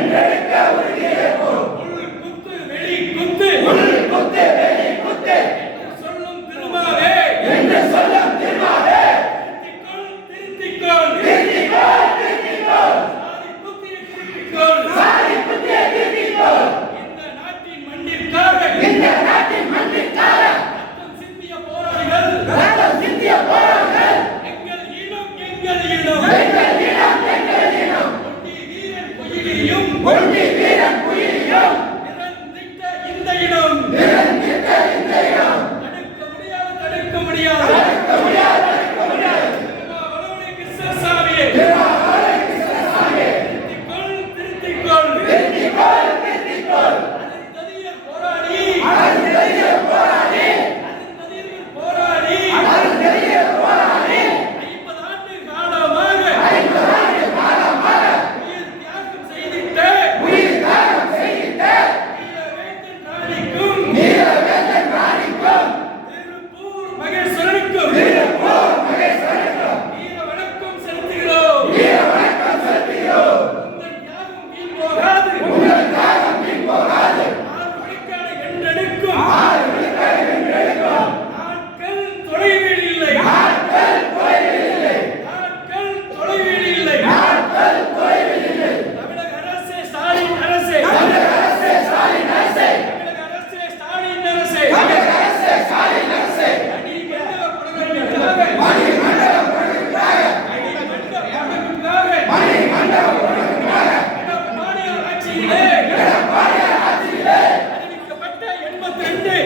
Independence!